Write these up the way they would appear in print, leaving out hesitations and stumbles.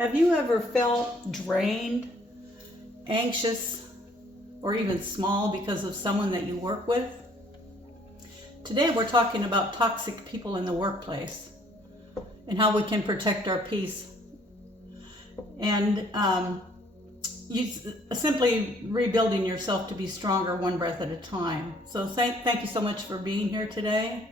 Have you ever felt drained, anxious, or even small because of someone that you work with? Today we're talking about toxic people in the workplace and how we can protect our peace. And simply rebuilding yourself to be stronger one breath at a time. So thank you so much for being here today.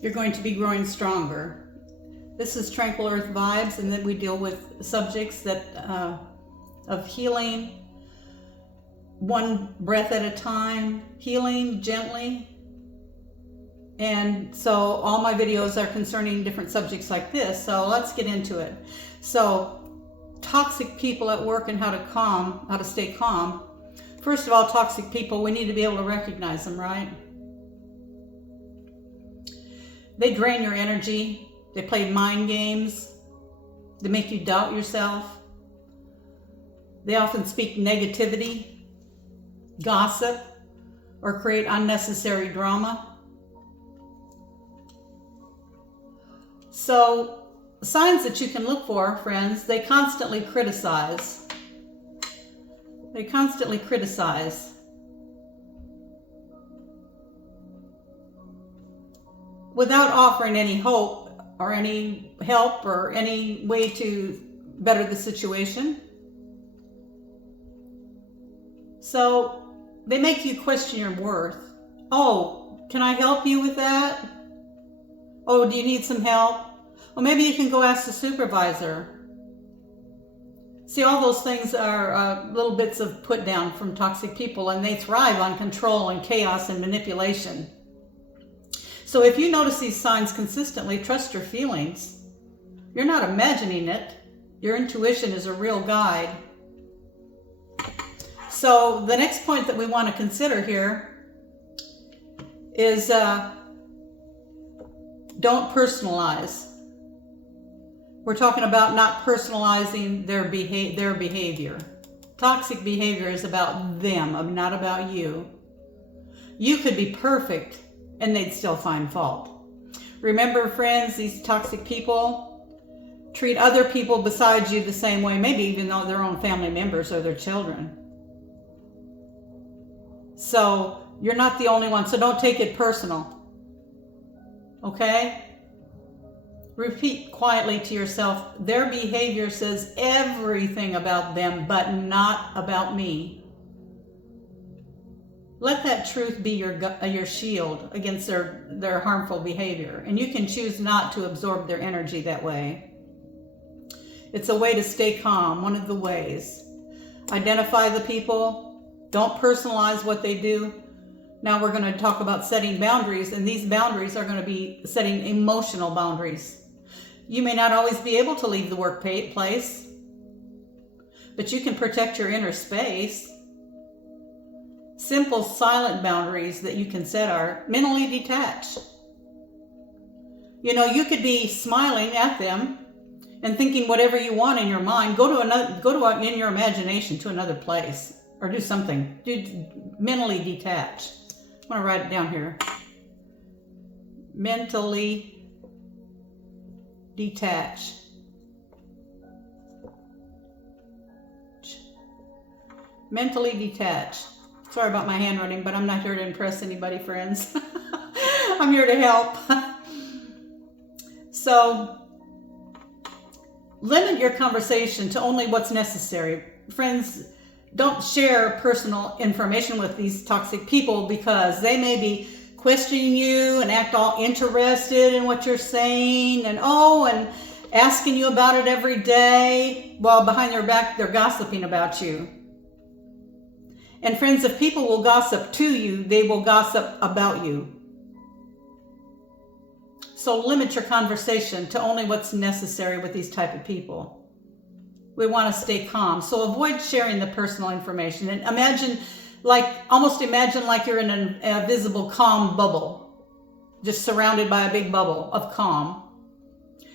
You're going to be growing stronger. This is TranquilEarthVibes, and then we deal with subjects that of healing, one breath at a time, healing gently. And so all my videos are concerning different subjects like this. So let's get into it. So toxic people at work and how to stay calm. First of all, toxic people, we need to be able to recognize them, right? They drain your energy. They play mind games. They make you doubt yourself. They often speak negativity, gossip, or create unnecessary drama. So, signs that you can look for, friends, they constantly criticize. They constantly criticize. Without offering any hope or any help or any way to better the situation. So they make you question your worth. Oh, can I help you with that? Oh, do you need some help? Well, maybe you can go ask the supervisor. See, all those things are little bits of put down from toxic people, and they thrive on control and chaos and manipulation. So if you notice these signs consistently, trust your feelings. You're not imagining it. Your intuition is a real guide. So the next point that we want to consider here is don't personalize. We're talking about not personalizing their behavior. Toxic behavior is about them, not about you. You could be perfect and they'd still find fault. Remember, friends, these toxic people treat other people besides you the same way, maybe even though their own family members or their children. So you're not the only one, so don't take it personal. Okay? Repeat quietly to yourself, their behavior says everything about them, but not about me. Let that truth be your shield against their harmful behavior. And you can choose not to absorb their energy that way. It's a way to stay calm, one of the ways. Identify the people. Don't personalize what they do. Now we're going to talk about setting boundaries, and these boundaries are going to be setting emotional boundaries. You may not always be able to leave the workplace, but you can protect your inner space. Simple, silent boundaries that you can set are mentally detached. You know, you could be smiling at them and thinking whatever you want in your mind. Go in your imagination to another place or do something. Mentally detach. I'm going to write it down here. Mentally detach. Mentally detach. Sorry about my handwriting, but I'm not here to impress anybody, friends. I'm here to help. So, limit your conversation to only what's necessary. Friends, don't share personal information with these toxic people because they may be questioning you and act all interested in what you're saying and asking you about it every day while behind your back they're gossiping about you. And friends, if people will gossip to you, they will gossip about you. So limit your conversation to only what's necessary with these type of people. We want to stay calm. So avoid sharing the personal information. And almost imagine like you're in a visible calm bubble, just surrounded by a big bubble of calm.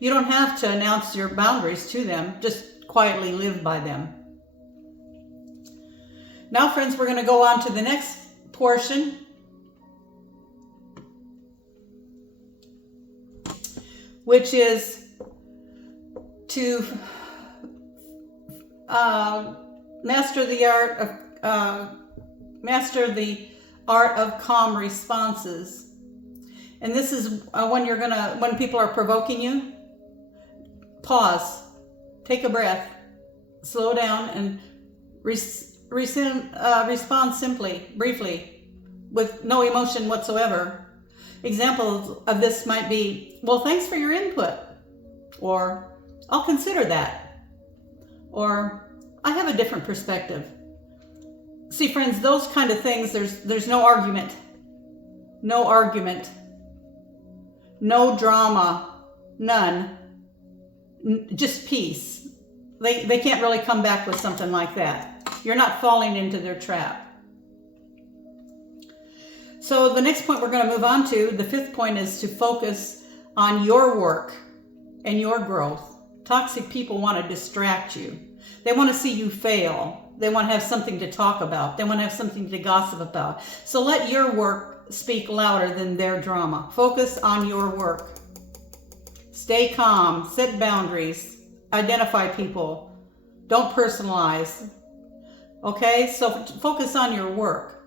You don't have to announce your boundaries to them. Just quietly live by them. Now, friends, we're going to go on to the next portion, which is to master the art of calm responses. And this is when people are provoking you, pause, take a breath, slow down, and respond simply, briefly, with no emotion whatsoever. Examples of this might be, well, thanks for your input, or I'll consider that, or I have a different perspective. See, friends, those kind of things, there's no argument, no drama, none, just peace. They can't really come back with something like that. You're not falling into their trap. So the next point we're going to move on to, the fifth point, is to focus on your work and your growth. Toxic people want to distract you. They want to see you fail. They want to have something to talk about. They want to have something to gossip about. So let your work speak louder than their drama. Focus on your work. Stay calm. Set boundaries. Identify people. Don't personalize. Okay? So focus on your work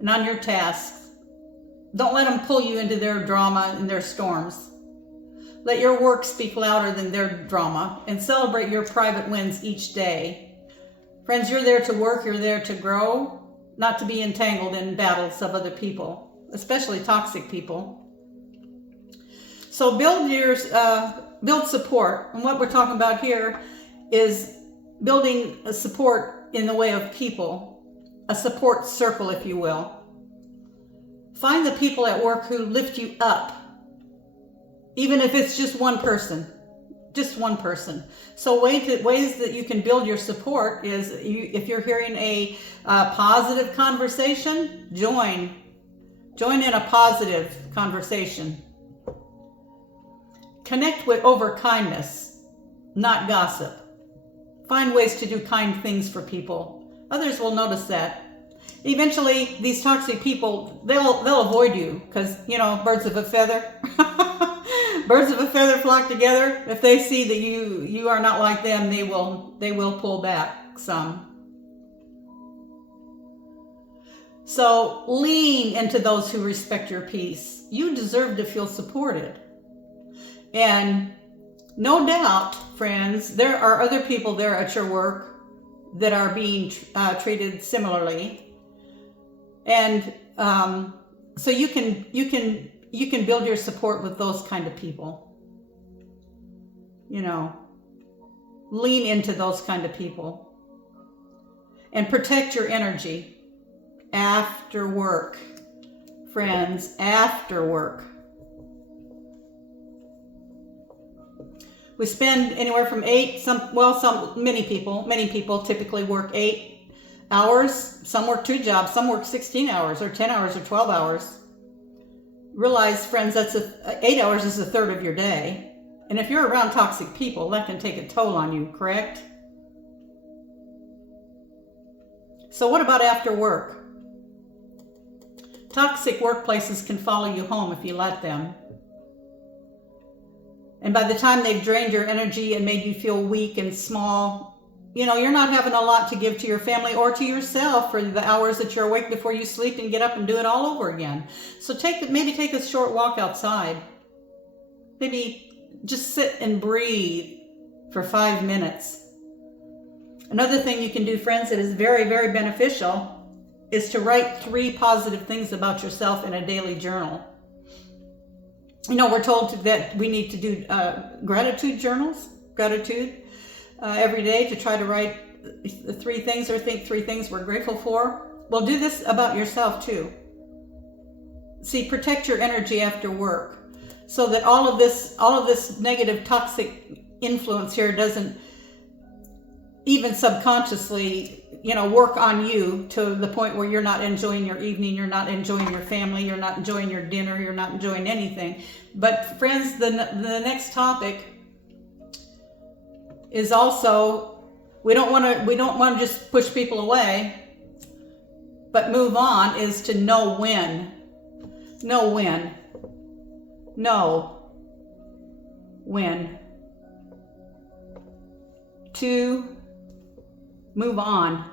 and on your tasks. Don't let them pull you into their drama and their storms. Let your work speak louder than their drama, and celebrate your private wins each day. Friends, you're there to work, you're there to grow, not to be entangled in battles of other people, especially toxic people. So build support. And what we're talking about here is building a support in the way of people, a support circle, if you will. Find the people at work who lift you up, even if it's just one person. So ways that you can build your support is, if you're hearing a positive conversation, join in a positive conversation. Connect over kindness, not gossip. Find ways to do kind things for people. Others will notice that. Eventually, these toxic people, they'll avoid you, because, birds of a feather. Birds of a feather flock together. If they see that you are not like them, they will pull back some. So lean into those who respect your peace. You deserve to feel supported. And no doubt, friends, there are other people there at your work that are being treated similarly. And so you can build your support with those kind of people. Lean into those kind of people. And protect your energy after work. Friends, after work. We spend anywhere from many people typically work 8 hours. Some work 2 jobs, some work 16 hours or 10 hours or 12 hours. Realize, friends, that's 8 hours is a third of your day. And if you're around toxic people, that can take a toll on you, correct? So what about after work? Toxic workplaces can follow you home if you let them. And by the time they've drained your energy and made you feel weak and small, you're not having a lot to give to your family or to yourself for the hours that you're awake before you sleep and get up and do it all over again. So maybe take a short walk outside. Maybe just sit and breathe for 5 minutes. Another thing you can do, friends, that is very, very beneficial is to write 3 positive things about yourself in a daily journal. We're told that we need to do gratitude journals, every day, to try to write 3 things or think 3 things we're grateful for. Well, do this about yourself too. See, protect your energy after work, so that all of this negative, toxic influence here doesn't even subconsciously, work on you to the point where you're not enjoying your evening, you're not enjoying your family, you're not enjoying your dinner, you're not enjoying anything. But friends, the next topic is also, we don't want to just push people away, but move on, is to know when. to move on.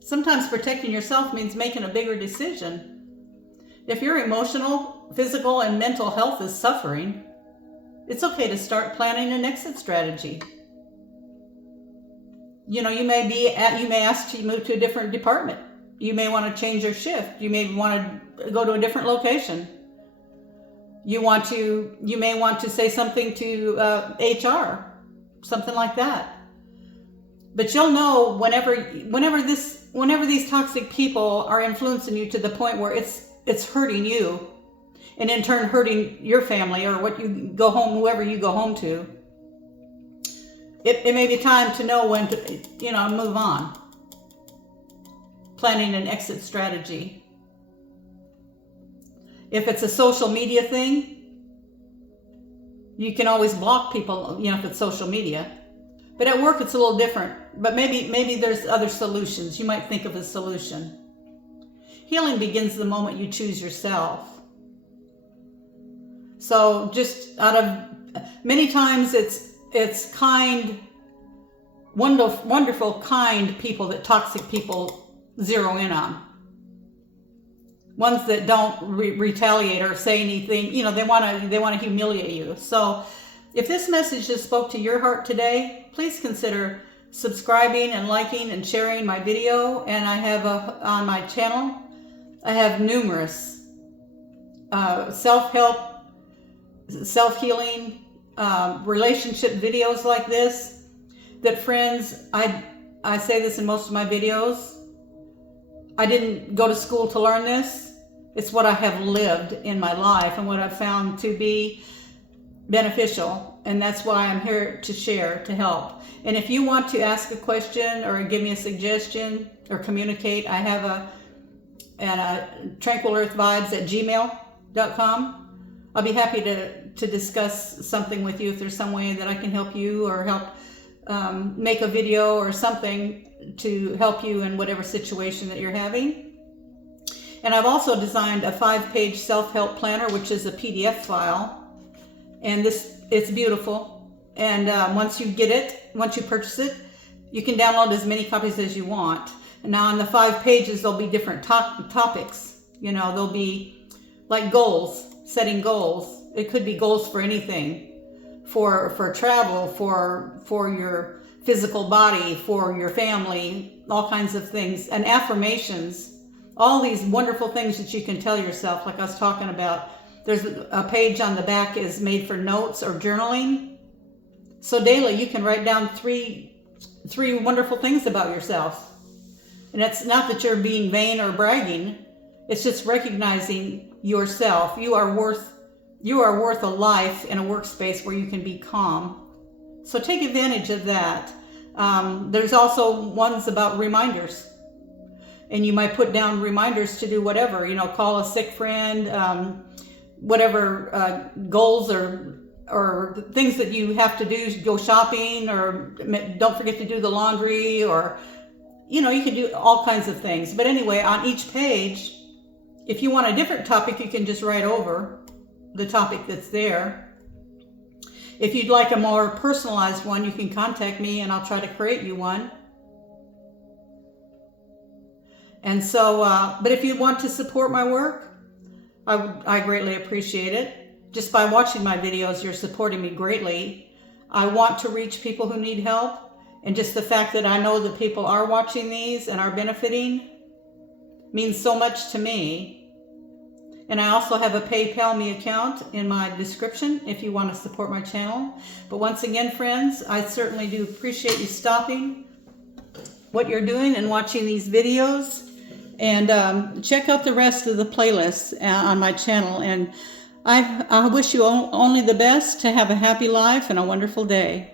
Sometimes protecting yourself means making a bigger decision. If your emotional, physical, and mental health is suffering, it's okay to start planning an exit strategy. You know, you may ask to move to a different department. You may want to change your shift. You may want to go to a different location. You may want to say something to HR, something like that. But you'll know whenever these toxic people are influencing you to the point where it's hurting you, and in turn hurting your family or whoever you go home to. It may be time to know when to, move on. Planning an exit strategy. If it's a social media thing, you can always block people, if it's social media. But at work, it's a little different. But maybe there's other solutions. You might think of a solution. Healing begins the moment you choose yourself. So just many times it's kind, wonderful, kind people that toxic people zero in on. Ones that don't retaliate or say anything, they want to humiliate you. So if this message just spoke to your heart today, please consider subscribing and liking and sharing my video. And I have on my channel, I have numerous self-help, self-healing, relationship videos like this that, friends, I say this in most of my videos, I didn't go to school to learn this. It's what I have lived in my life and what I've found to be beneficial, and that's why I'm here to share, to help. And if you want to ask a question or give me a suggestion or communicate, I have a TranquilEarthVibes@gmail.com. I'll be happy to discuss something with you if there's some way that I can help you or help make a video or something to help you in whatever situation that you're having. And I've also designed a 5-page self-help planner, which is a PDF file. And it's beautiful. And once you purchase it, you can download as many copies as you want. And now on the 5 pages, there'll be different topics. There'll be like goals, setting goals. It could be goals for anything, for travel, for your physical body, for your family, all kinds of things, and affirmations, all these wonderful things that you can tell yourself, like I was talking about. There's a page on the back is made for notes or journaling. So daily you can write down three wonderful things about yourself. And it's not that you're being vain or bragging. It's just recognizing yourself. You are worth a life in a workspace where you can be calm. So take advantage of that. There's also ones about reminders. And you might put down reminders to do whatever, call a sick friend, whatever goals or things that you have to do, go shopping, or don't forget to do the laundry, or, you can do all kinds of things. But anyway, on each page, if you want a different topic, you can just write over the topic that's there. If you'd like a more personalized one, you can contact me and I'll try to create you one. And so, but if you want to support my work, I greatly appreciate it. Just by watching my videos, you're supporting me greatly. I want to reach people who need help. And just the fact that I know that people are watching these and are benefiting means so much to me. And I also have a PayPal me account in my description if you want to support my channel. But once again, friends, I certainly do appreciate you stopping what you're doing and watching these videos. And check out the rest of the playlists on my channel. And I wish you only the best, to have a happy life and a wonderful day.